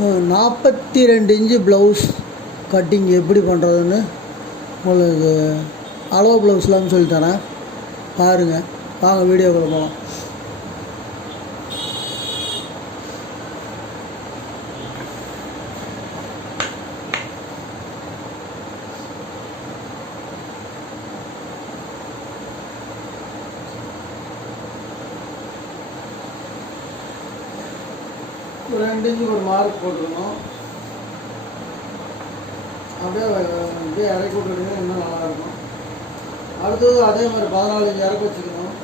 42 inch blouse cutting எப்படி பண்ணுறதுன்னு உங்களுக்கு அளவு ப்ளவுஸ்லாம் சொல்லித்தரேன், பாருங்கள். வாங்க வீடியோக்குள்ள போகலாம். ஒரு 2 இன்ச்சு ஒரு மார்க் போட்டுக்கணும். அப்படியே இறக்கி விட்டுட்டீங்கன்னா இன்னும் நல்லாயிருக்கும். அடுத்தது அதே மாதிரி 14 இன்ச்சு இறக்க வச்சுக்கணும்.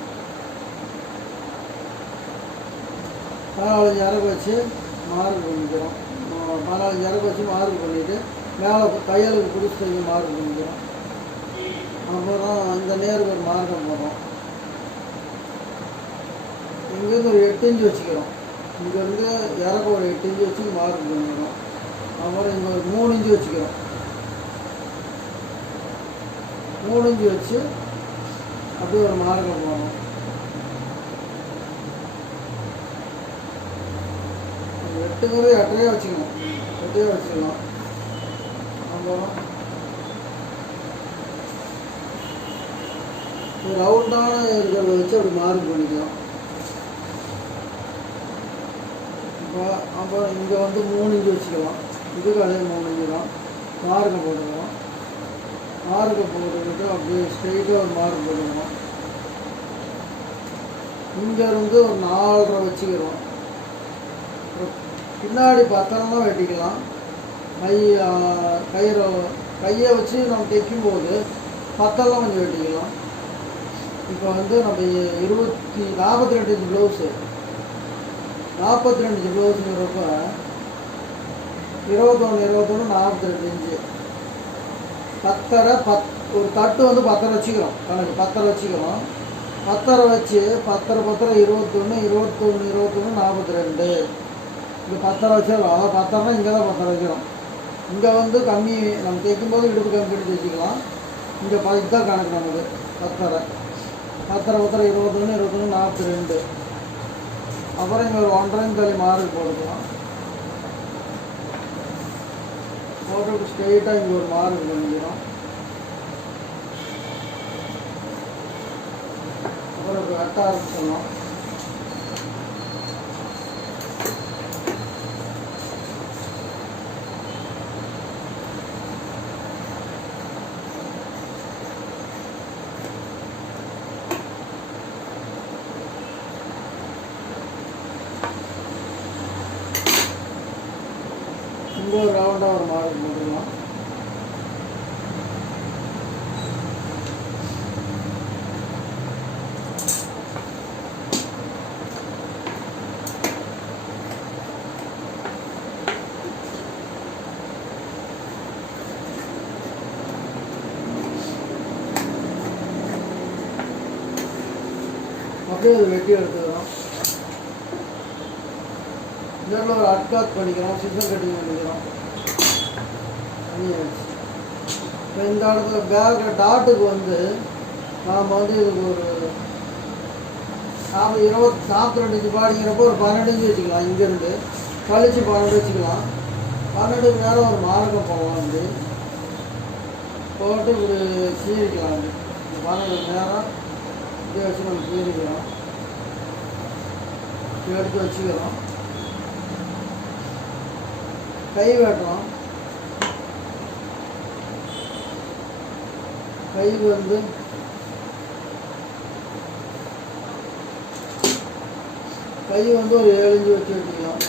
14 இன்ச்சு இறக்க வச்சு மார்க் பண்ணிக்கிறோம். 14 இன்ச்சு இறக்க வச்சு மார்க் பண்ணிவிட்டு மேலே தையலுக்கு பிடிச்சி மார்க் பண்ணிக்கிறோம். அப்புறம் இந்த நேருக்கு ஒரு மார்க்கை போடுறோம். இங்கேருந்து ஒரு 8 இன்ச்சு வச்சுக்கிறோம். இங்கேருந்து இறக்க ஒரு 8 இன்ச்சு வச்சு மார்க் பண்ணிக்கிறோம். அப்புறம் இங்கே ஒரு 3 இன்ச்சு வச்சுக்கிறோம். 3 இன்ச்சு வச்சு அப்படியே ஒரு மார்க்கை போடணும். 8ங்கிறது 8.5 வச்சுக்கணும். 8 வச்சுக்கலாம். அப்புறம் ஒரு ரவுண்டான இருக்கிறத வச்சு அப்படி மார்க் பண்ணிக்கலாம். அப்புறம் இங்கே வந்து 3 இன்ச்சு வச்சுக்கலாம். இதுக்கு அதே 3 இன்ச்சு தான். மார்க்கை போட்டுக்கலாம். மார்க்கை போட்டுக்கிட்டு அப்படியே ஸ்ட்ரெயிட்டாக ஒரு மார்க் போட்டுக்கலாம். இங்கேருந்து ஒரு 4.5 வச்சுக்கிறோம். பின்னாடி பத்திரமாக வெட்டிக்கலாம். கையை வச்சு நம்ம தைக்கும்போது பத்தெல்லாம் கொஞ்சம் வெட்டிக்கலாம். இப்போ வந்து நம்ம 42 இன்ச்சு ப்ளவுஸு 42 இன்ச்சு ப்ளவுஸுங்கிறப்ப 21 42 இன்ச்சு ஒரு தட்டு வந்து 10 வச்சுக்கிறோம். கணக்கு 10 வச்சுக்கிறோம். 10 வச்சு 10 21 42 இங்கே 10 வச்சிடலாம். அதான் 10னா இங்கே தான் 10 வைக்கிறோம். இங்கே வந்து கம்மி நம்ம தைக்கும்போது இடுப்பு கம்மி பண்ணி தைச்சிக்கலாம். இங்கே இதுதான் கணக்கு நமக்கு 10 21 42. அப்புறம் இங்கே ஒரு 1.5 இன்ச் தள்ளி மார்க் போட்டுக்கலாம். போட்டு ஸ்ட்ரெயிட்டாக இங்கே ஒரு மார்க் பண்ணிக்கிறோம். அப்புறம் இப்போ வெட்ட ஆரம்பிச்சிடலாம். இங்கே ஒரு ரவுண்டாக ஒரு மார்க் போட்டுக்கலாம். அப்படியே அது வெட்டி எடுத்துக்கிறோம். இதில் ஒரு அட்காத் பண்ணிக்கிறோம். சிசர் கட்டிங் பண்ணிக்கிறோம். இப்போ இந்த இடத்துல பேக்கில் டாட்டுக்கு வந்து நாம் வந்து இதுக்கு ஒரு 42 இன்ச்சு பாடிங்கிறப்போ ஒரு 12 இன்ச்சு வச்சுக்கலாம். இங்கேருந்து கழிச்சு 12 வச்சுக்கலாம். 12க்கு நேரம் ஒரு மார்க்கை போகலாம். வந்து போட்டு இப்படி கீறிக்கலாம். 12 நேரம் இதே வச்சு நம்ம கீறிக்கலாம். எடுத்து வச்சுக்கிறோம். கை வெட்டுறோம். கை வந்து ஒரு 7 இன்ச்சு வச்சு வெட்டிக்கலாம்.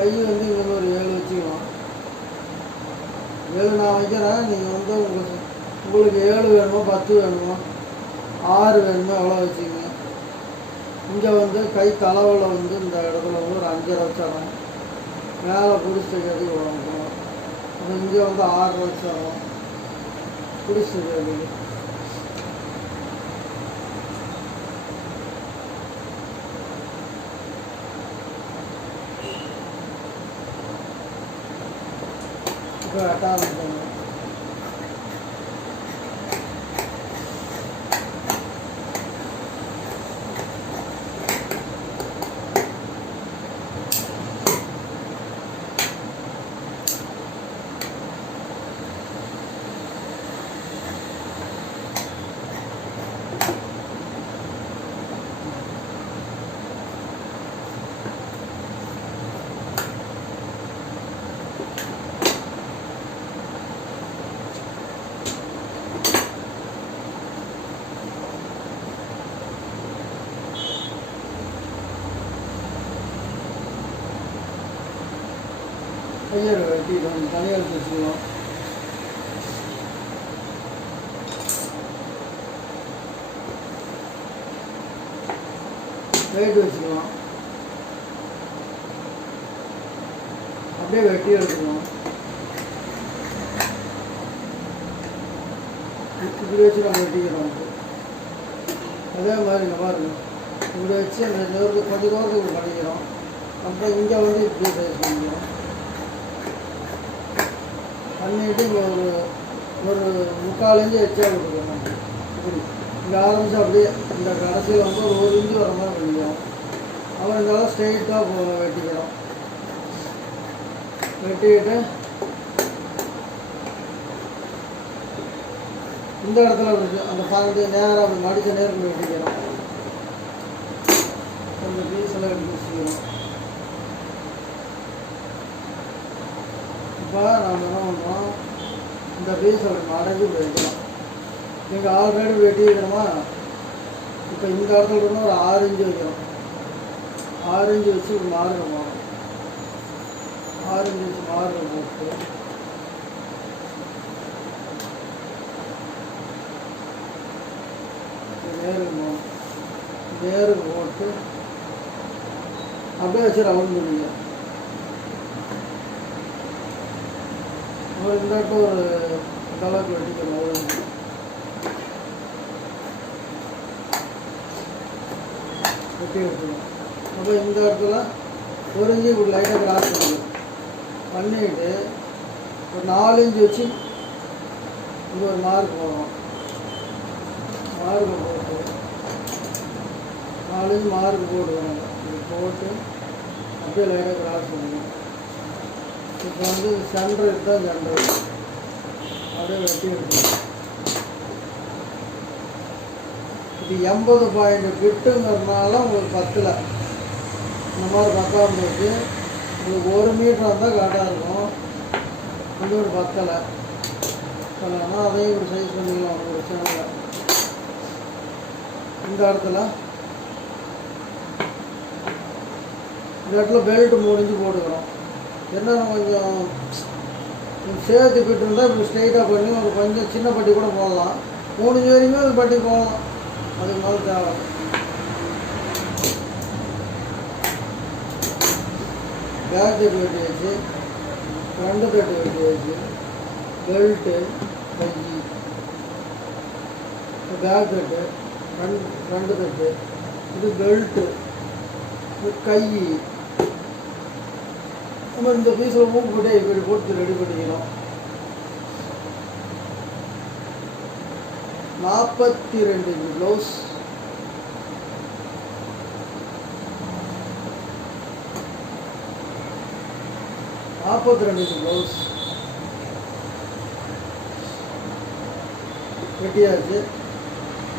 கை வந்து இங்கே ஒரு 7 வச்சுக்கலாம். 7 நான் வைக்கிறேன். நீங்கள் வந்து உங்களுக்கு 7 வேணுமோ 10 வேணுமோ 6 வேணுமோ எவ்வளோ வச்சுக்கோங்க. இங்கே வந்து கை தலைவில் வந்து இந்த இடத்துல வந்து ஒரு 5 வச்சாலும் மேலே பிடிச்சி கட்டி விடணும். அப்போ இங்கே வந்து 6 வச்சாலும் பிடிச்சது அப்படின்னு இப்போ அட்டாமல் கையர் வெட்டிடும் தனியாக எடுத்து வச்சுக்கலாம். வெயிட் வச்சுக்கலாம். அப்படியே வெட்டி எடுத்துக்கலாம். இப்படி வச்சு நம்ம வெட்டிக்கிறோம். அதே மாதிரி இங்கே பாருங்க, இப்படி வச்சு அந்த கொஞ்சம் தூரத்துக்கு இப்படி பண்ணிக்கிறோம். அப்புறம் இங்கே வந்து இப்படி சைஸ் பண்ணிக்கிறோம். பண்ணிவிட்டு இங்கே ஒரு 3/4 இன்ச்சு எச்சா கொடுக்கணும். இப்படி இங்கே ஆரம்பித்து அப்படியே இந்த கடைசியில் வந்து ஒரு 1 இன்ச்சு வர மாதிரி பண்ணிக்கிறோம். அப்புறம் இருந்தாலும் ஸ்ட்ரெயிட்டாக வெட்டிக்கிறோம். வெட்டிக்கிட்டு இந்த இடத்துல அந்த பாருங்க நேராக அப்படி மடித்த நேரம் வெட்டிக்கிறோம். கொஞ்சம் பீஸெல்லாம் எடுத்து வச்சுக்கிறோம். இப்போ நம்ம என்ன பண்ணுறோம், இந்த பீஸ் அப்படி மடங்கி வைக்கலாம். நீங்கள் ஆல்ரெடி வெட்டிக்கிறோமா, இப்போ இந்த இடத்துல இருந்து ஒரு 6 இன்ச்சு வைக்கிறோம். 6 இன்ச்சு வச்சு இப்படி மாறுற போகிறோம். 6 இன்ச்சு வச்சு மாறுற போட்டு நேருக்கு போட்டு அப்படியே வச்சு ரவுண்ட் பண்ணிங்க. இந்த இடத்துல ஒரு அளவுக்கு வெட்டிக்கணும். வெட்டி வச்சுக்கணும். அப்போ இந்த இடத்துல 1 இன்ச்சு இப்படி லைட்டாக கிராஸ் பண்ணிவிட்டு ஒரு 4 இன்ச்சு வச்சு இங்கே ஒரு மார்க் போடுறோம். மார்க்கு போட்டு 4 இன்ச்சு மார்க்கு போட்டுக்கணும். இது போட்டு அப்படியே லைட்டாக கிராஸ் பண்ணணும். இப்போ வந்து சென்டர் தான் சென்டர் அப்படியே வெட்டி எடுக்கணும். இது 80 பாயிண்ட் ஃபிட்டுங்கிறதுனால உங்களுக்கு 10ல் இந்த மாதிரி பக்காம போச்சு. உங்களுக்கு 1 மீட்டர் இருந்தால் கரெக்டாக இருக்கும். இது ஒரு 10ல் சொல்லலாம். அதையும் ஒரு சைஸ் பண்ணிக்கலாம். ஒரு பிரச்சனை. இந்த இடத்துல பெல்ட் முடிஞ்சு போட்டுக்கிறோம். என்ன கொஞ்சம் சேர்த்து போய்ட்டு இருந்தால் இப்படி ஸ்ட்ரைட்டாக பண்ணி ஒரு கொஞ்சம் சின்ன பட்டி கூட போடலாம். 3 இன்ச்சு வரைக்கும் ஒரு பட்டி போடலாம். அதுக்கு மேலே தேவை. பேக் தட்டு வெட்டி வச்சு, ஃப்ரண்ட் தட்டு வெட்டி வச்சு, பெல்ட்டு கை, பேக் தட்டு ஃப்ரண்ட் தட்டு, இது பெல்ட்டு, இது கை. நம்ம இந்த பீஸில் மூக்கு போட்டு இப்படி போட்டு ரெடி பண்ணிக்கிறோம். 42 இன்ச்சு ப்ளவுஸ். ப்ளவுஸ் வெட்டியாச்சு.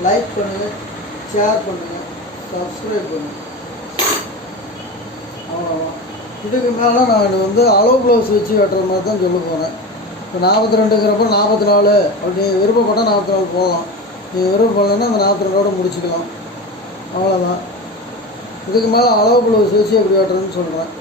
லைக் பண்ணுங்கள், ஷேர் பண்ணுங்கள், சப்ஸ்கிரைப் பண்ணுங்கள். அவ்வளோதான். இதுக்கு மேலே நான் வந்து அளவு ப்ளவுஸ் வச்சு வெட்டுற மாதிரி தான் சொல்ல போகிறேன். இப்போ 42ங்கிறப்ப 44 அப்படி விருப்பப்பட்டால் 44 போகலாம். நீங்கள் விருப்பப்படலைன்னா அந்த 42ஓட முடிச்சுக்கலாம். அவ்வளோதான். இதுக்கு மேலே அளவு ப்ளவுஸ் வச்சு எப்படி வெட்டுறதுன்னு சொல்கிறேன்.